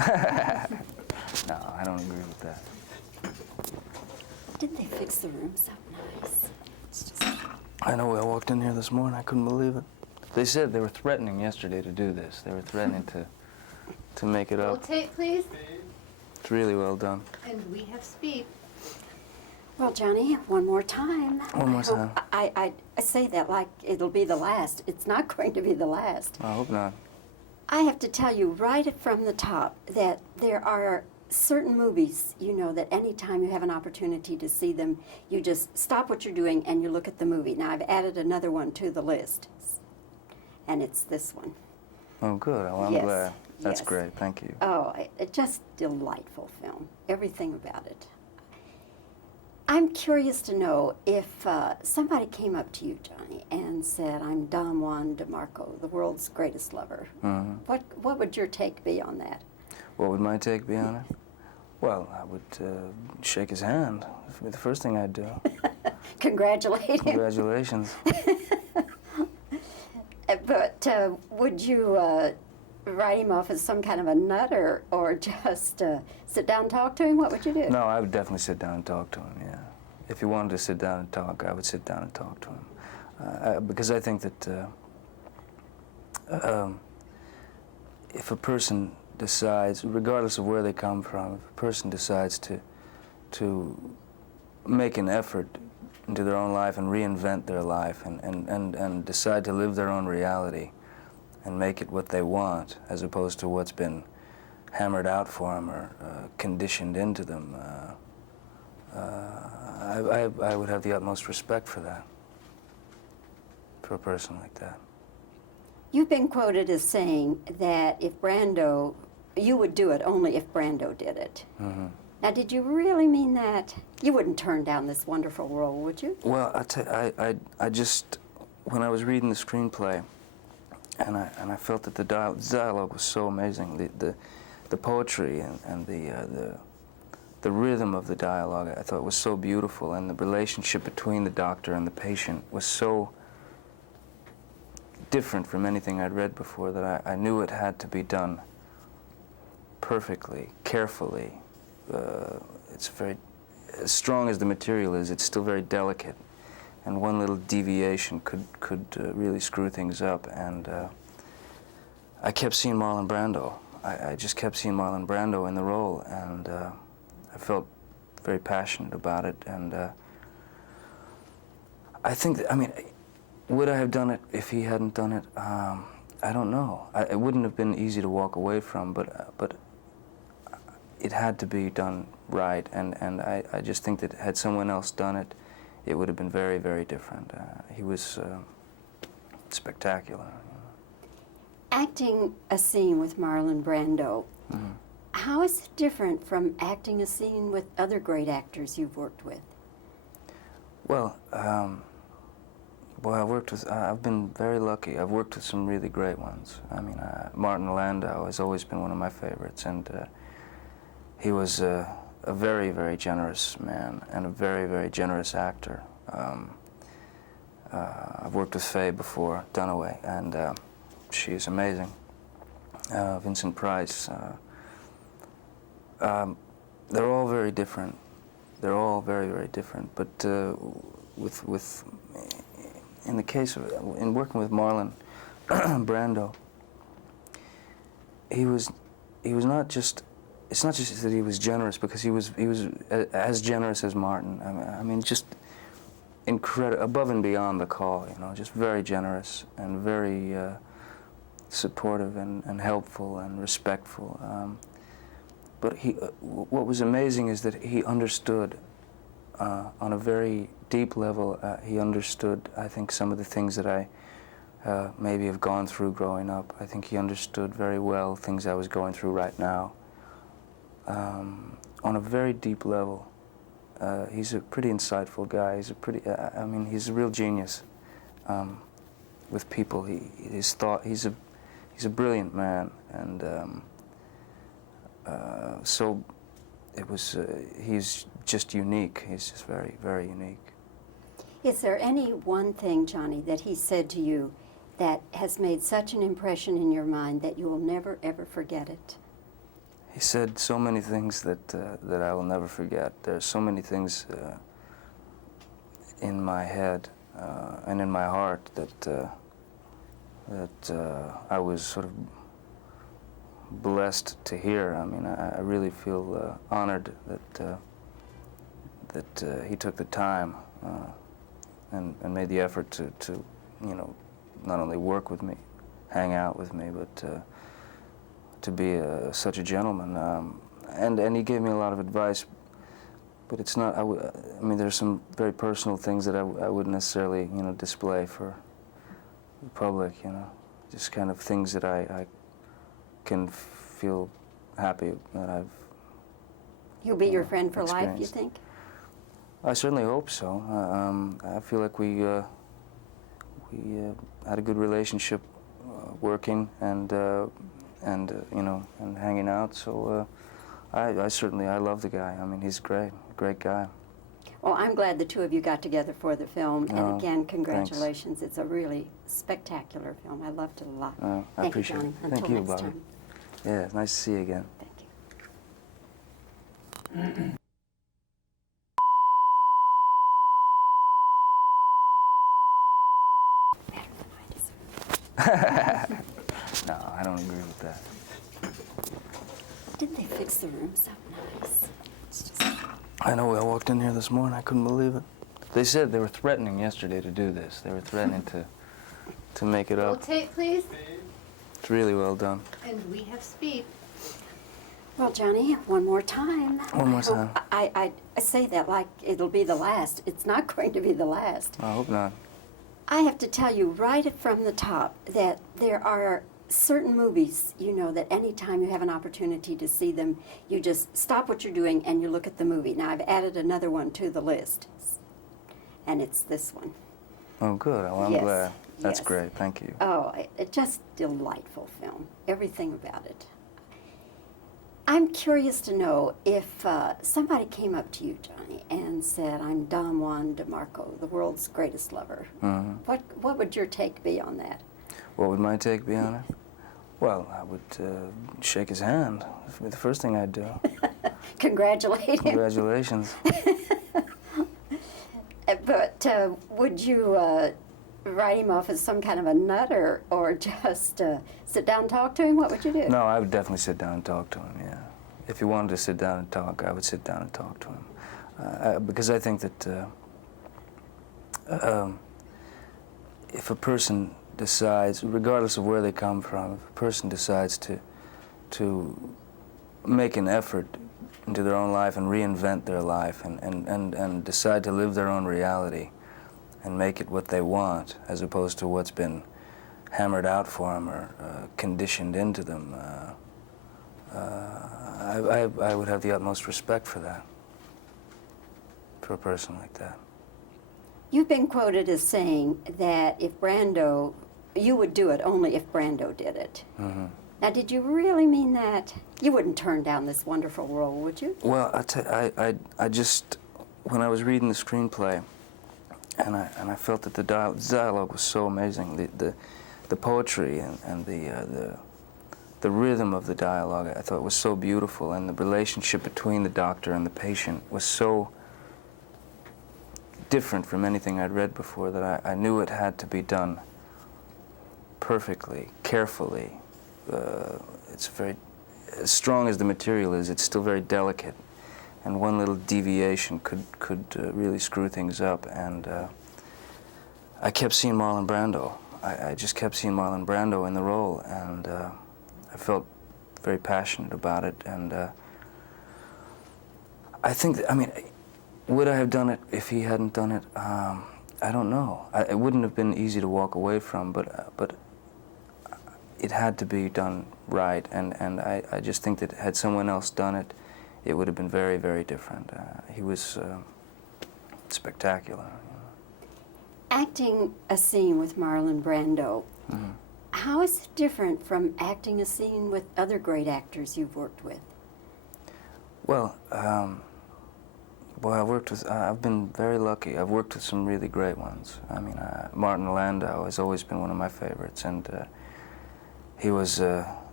No, I don't agree with that. Didn't they fix the rooms up nice? It's just... I know, I walked in here this morning, I couldn't believe it. They said they were threatening yesterday to do this. They were threatening to make it Roll up. tape, please. It's really well done. And we have speed. Well, Johnny, one more time. One more time. I say that like it'll be the last. It's not going to be the last. I hope not. I have to tell you right from the top that there are certain movies, you know, that anytime you have an opportunity to see them, you just stop what you're doing and you look at the movie. Now, I've added another one to the list, and it's this one. Oh, good. Well, I'm Yes, glad. That's yes. great. Thank you. Oh, just delightful film. Everything about it. I'm curious to know if somebody came up to you, Johnny, and said, "I'm Don Juan DeMarco, the world's greatest lover." Mm-hmm. What would your take be on that? What would my take be on it? Well, I would shake his hand. That'd be the first thing I'd do. Congratulate him. Congratulations. But would you write him off as some kind of a nut, or just sit down and talk to him? What would you do? No, I would definitely sit down and talk to him, yeah. If he wanted to sit down and talk, I would sit down and talk to him. Because I think that if a person decides, regardless of where they come from, if a person decides to make an effort into their own life and reinvent their life and decide to live their own reality and make it what they want, as opposed to what's been hammered out for them or conditioned into them, I would have the utmost respect for that, for a person like that. You've been quoted as saying that if Brando, you would do it only if Brando did it. Mm-hmm. Now, did you really mean that? You wouldn't turn down this wonderful role, would you? Well, I just, when I was reading the screenplay, and I felt that the dialogue was so amazing, the poetry and the rhythm of the dialogue, I thought was so beautiful, and the relationship between the doctor and the patient was so different from anything I'd read before that I knew it had to be done perfectly, carefully. It's very, as strong as the material is, it's still very delicate, and one little deviation could really screw things up. And I kept seeing Marlon Brando. I just kept seeing Marlon Brando in the role, and I felt very passionate about it. And I think that, I mean, would I have done it if he hadn't done it? I don't know. It wouldn't have been easy to walk away from, but it had to be done right, and I just think that had someone else done it, it would have been very, very different. He was spectacular. Acting a scene with Marlon Brando, Mm-hmm. how is it different from acting a scene with other great actors you've worked with? Well, boy, I've been very lucky. I've worked with some really great ones. I mean, Martin Landau has always been one of my favorites, and he was a very, very generous man and a very, very generous actor. I've worked with Faye before, Dunaway, and she's amazing. Vincent Price. They're all very different. They're all very, very different. But in the case of, in working with Marlon Brando, he was not just. It's not just that he was generous, because he was as generous as Martin. I mean, just incredible, above and beyond the call. You know, just very generous and very supportive and helpful and respectful. But what was amazing is that he understood on a very deep level. He understood, I think, some of the things that I maybe have gone through growing up. I think he understood very well things I was going through right now. On a very deep level. He's a pretty insightful guy. He's a pretty, I mean, he's a real genius with people. His thought, he's a brilliant man, and so it was, he's just unique. He's just very, very unique. Is there any one thing, Johnny, that he said to you that has made such an impression in your mind that you will never, ever forget it? He said so many things that I will never forget. There's so many things in my head and in my heart that I was sort of blessed to hear. I mean, I really feel honored that he took the time and made the effort to, you know, not only work with me, hang out with me, but to be such a gentleman. And he gave me a lot of advice, but it's not, I mean, there's some very personal things that I wouldn't necessarily, you know, display for the public, you know, just kind of things that I can feel happy that I've He'll be your friend for life, you experienced. think? I certainly hope so. I feel like we had a good relationship working and you know, and hanging out. So I love the guy. I mean, he's great guy. Well, I'm glad the two of you got together for the film, and Oh, again, congratulations. It's a really spectacular film. I loved it a lot. I Thank appreciate you, it. Johnny. Thank Until you, next Bobbie. time. Yeah, it's nice to see you again. Thank you. No, I don't agree with that. Didn't they fix the room so nice? It's just... I know, I walked in here this morning, I couldn't believe it. They said they were threatening yesterday to do this. They were threatening to make it Roll up. tape, please. It's really well done. And we have speed. Well, Johnny, one more time. One more time. I say that like it'll be the last. It's not going to be the last. I hope not. I have to tell you right from the top that there are certain movies, you know, that anytime you have an opportunity to see them, you just stop what you're doing and you look at the movie. Now, I've added another one to the list, and it's this one. Oh, good. Well, I'm Yes, glad. That's yes. great. Thank you. Oh, it just delightful film. Everything about it. I'm curious to know if somebody came up to you, Johnny, and said, "I'm Don Juan DeMarco, the world's greatest lover." Mm-hmm. What would your take be on that? What would my take be on it? Well, I would shake his hand. That'd be the first thing I'd do. Congratulate him. Congratulations. But would you write him off as some kind of a nut, or just sit down and talk to him? What would you do? No, I would definitely sit down and talk to him, yeah. If he wanted to sit down and talk, I would sit down and talk to him. Because I think that if a person decides, regardless of where they come from, if a person decides to make an effort into their own life and reinvent their life and decide to live their own reality and make it what they want, as opposed to what's been hammered out for them or conditioned into them, I would have the utmost respect for that, for a person like that. You've been quoted as saying that if Brando, you would do it only if Brando did it. Mm-hmm. Now, did you really mean that? You wouldn't turn down this wonderful role, would you? Well, I just, when I was reading the screenplay, and I felt that the dialogue was so amazing, the poetry and the rhythm of the dialogue, I thought was so beautiful, and the relationship between the doctor and the patient was so different from anything I'd read before that I knew it had to be done perfectly, carefully. It's very, as strong as the material is, it's still very delicate, and one little deviation could really screw things up. And I kept seeing Marlon Brando. I just kept seeing Marlon Brando in the role, and I felt very passionate about it. And I think, I mean, would I have done it if he hadn't done it? I don't know. It wouldn't have been easy to walk away from, but it had to be done right, and I just think that had someone else done it, it would have been very, very different. He was spectacular. You know. Acting a scene with Marlon Brando, Mm-hmm. how is it different from acting a scene with other great actors you've worked with? Well, boy, I've been very lucky. I've worked with some really great ones. I mean, Martin Landau has always been one of my favorites, and he was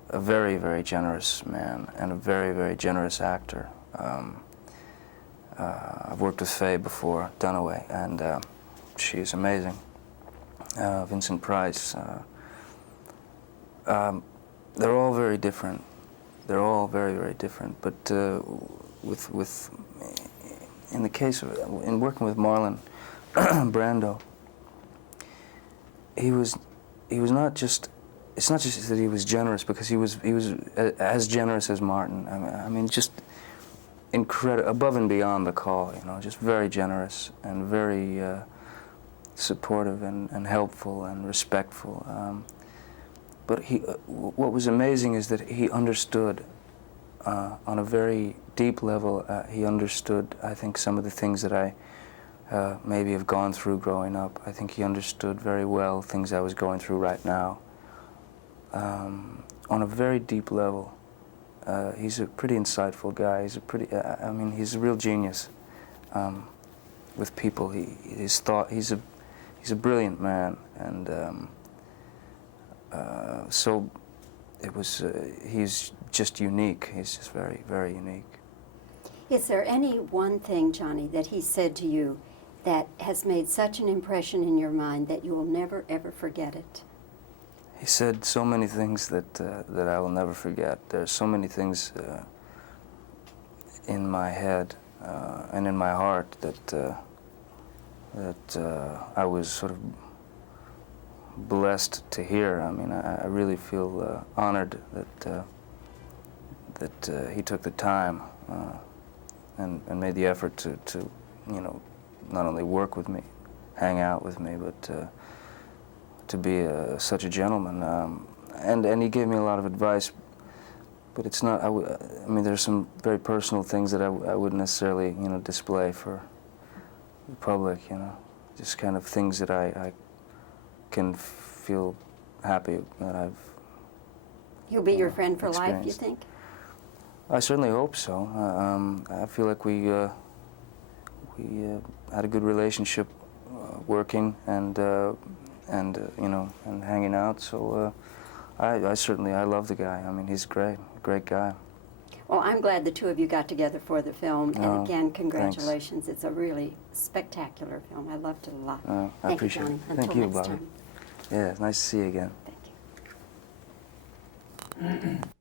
a very, very generous man and a very, very generous actor. I've worked with Faye before, Dunaway, and she's amazing. Vincent Price. They're all very different. They're all very, very different. But in the case of in working with Marlon Brando, he was not just. It's not just that he was generous, because he was as generous as Martin. I mean, just incredible, above and beyond the call. You know, just very generous and very supportive and helpful and respectful. But what was amazing is that he understood on a very deep level. He understood, I think, some of the things that I maybe have gone through growing up. I think he understood very well things I was going through right now. On a very deep level. He's a pretty insightful guy. He's a pretty, I mean, he's a real genius with people. His thought, he's a brilliant man, and so it was, he's just unique. He's just very, very unique. Is there any one thing, Johnny, that he said to you that has made such an impression in your mind that you will never, ever forget it? He said so many things that I will never forget. There's so many things in my head and in my heart that I was sort of blessed to hear. I mean, I really feel honored that he took the time and made the effort to you know, not only work with me, hang out with me, but to be such a gentleman, and he gave me a lot of advice, but it's not. I mean, there's some very personal things that I wouldn't necessarily, you know, display for the public. You know, just kind of things that I can feel happy that I've. He'll be your friend for life, you experienced. think? I certainly hope so. I feel like we had a good relationship, working and you know, and hanging out. So I certainly, I love the guy. I mean, he's great guy. Well, I'm glad the two of you got together for the film, and Oh, again, congratulations. It's a really spectacular film. I loved it a lot. I Thank appreciate you, it. Johnny. Thank Until you, next Bobbie. time. Yeah, it's nice to see you again. Thank you.